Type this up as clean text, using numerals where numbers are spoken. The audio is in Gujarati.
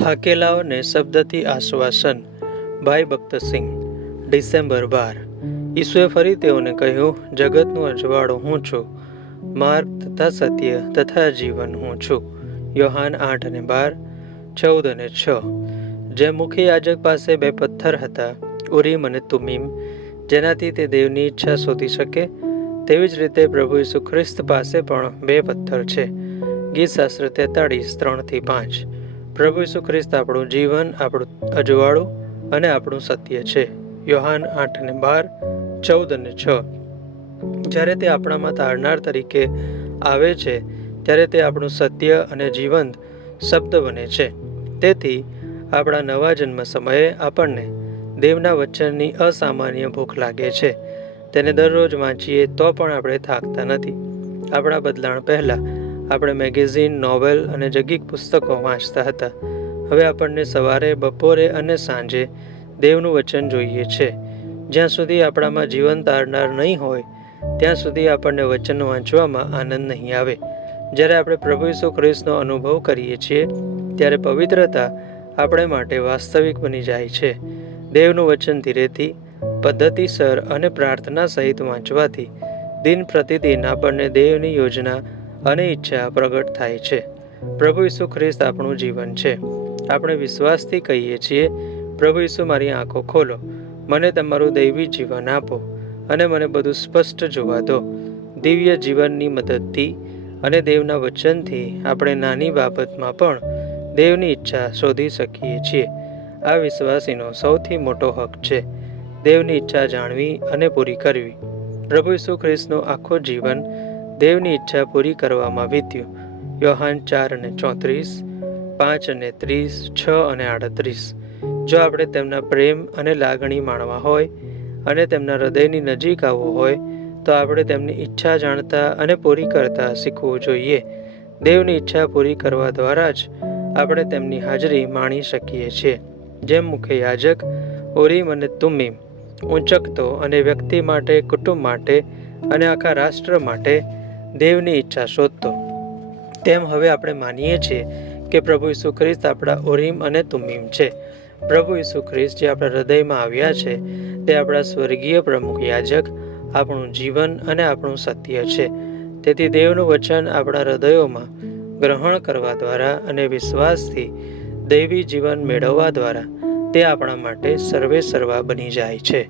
થાકેલાઓને શબ્દથી આશ્વાસન. ભાઈ ભક્તસિંહ. ડિસેમ્બર 12. ઈસુએ ફરી તેઓને કહ્યું, જગતનું અજવાળું હું છું. માર્ગ તથા સત્ય તથા જીવન હું છું. યોહાન 8:12, 14:6. જેમ મુખ્ય યાજક પાસે 2 પથ્થર હતા, ઉરીમ અને તુમીમ, જેનાથી તે દેવની ઈચ્છા શોધી શકે, તેવી જ રીતે પ્રભુ ઈસુ ખ્રિસ્ત પાસે પણ 2 પથ્થર છે. ગીતશાસ્ત્ર 43:3-5. પ્રભુ ઈસુ ખ્રિસ્ત આપણું જીવન, આપણું અજવાળું અને આપણું સત્ય છે. યોહાન 8:12, 14:6. જ્યારે તે આપણામાં તારનાર તરીકે આવે છે, ત્યારે તે આપણું સત્ય અને જીવંત શબ્દ બને છે. તેથી આપણા નવા જન્મ સમયે આપણને દેવના વચનની અસામાન્ય ભૂખ લાગે છે. તેને દરરોજ વાંચીએ તો પણ આપણે થાકતા નથી. આપણા બદલાણ પહેલાં આપણે મેગેઝિન, નોવેલ અને જગીક પુસ્તકો વાંચતા હતા. હવે આપણને સવારે, બપોરે અને સાંજે દેવનું વચન જોઈએ છે. જ્યાં સુધી આપણામાં જીવન તારનાર નહીં હોય, ત્યાં સુધી આપણને વચન વાંચવામાં આનંદ નહીં આવે. જ્યારે આપણે પ્રભુ ઈસુ ખ્રિસ્તનો અનુભવ કરીએ છીએ, ત્યારે પવિત્રતા આપણે માટે વાસ્તવિક બની જાય છે. દેવનું વચન ધીરેથી, પદ્ધતિસર અને પ્રાર્થના સહિત વાંચવાથી દિન પ્રતિદિન આપણને દેવની યોજના અને ઈચ્છા પ્રગટ થાય છે. પ્રભુ ઈસુ ખ્રિસ્ત આપણું જીવન છે. આપણે વિશ્વાસથી કહીએ છીએ, પ્રભુ ઈસુ, મારી આંખો ખોલો, મને તમારું દૈવી જીવન આપો અને મને બધું સ્પષ્ટ જોવા દો. દિવ્ય જીવનની મદદથી અને દેવના વચનથી આપણે નાની બાબતમાં પણ દેવની ઈચ્છા શોધી શકીએ છીએ. આ વિશ્વાસીનો સૌથી મોટો હક છે, દેવની ઈચ્છા જાણવી અને પૂરી કરવી. પ્રભુ ઈસુ ખ્રિસ્તનું આખું જીવન દેવની ઈચ્છા પૂરી કરવામાં વીત્યું. યોહાન 4:34, 5:30, 6:38. જો આપણે તેમના પ્રેમ અને લાગણી માણવા હોય અને તેમના હૃદયની નજીક આવવું હોય, તો આપણે તેમની ઈચ્છા જાણતા અને પૂરી કરતા શીખવું જોઈએ. દેવની ઈચ્છા પૂરી કરવા દ્વારા જ આપણે તેમની હાજરી માણી શકીએ છીએ. જેમ મુખ્ય યાજક ઉરીમ અને તુમીમ ઊંચકતો અને વ્યક્તિ માટે, કુટુંબ માટે અને આખા રાષ્ટ્ર માટે દેવની ઈચ્છા શોધતો, તેમ હવે આપણે માનીએ છીએ કે પ્રભુ ઈસુ ખ્રિસ્ત આપણા ઉરીમ અને તુમીમ છે. પ્રભુ ઈસુ ખ્રિસ્ત જે આપણા હૃદયમાં આવ્યા છે, તે આપણા સ્વર્ગીય પ્રમુખ યાજક, આપણું જીવન અને આપણું સત્ય છે. તેથી દેવનું વચન આપણા હૃદયોમાં ગ્રહણ કરવા દ્વારા અને વિશ્વાસથી દૈવી જીવન મેળવવા દ્વારા તે આપણા માટે સર્વે સર્વા બની જાય છે.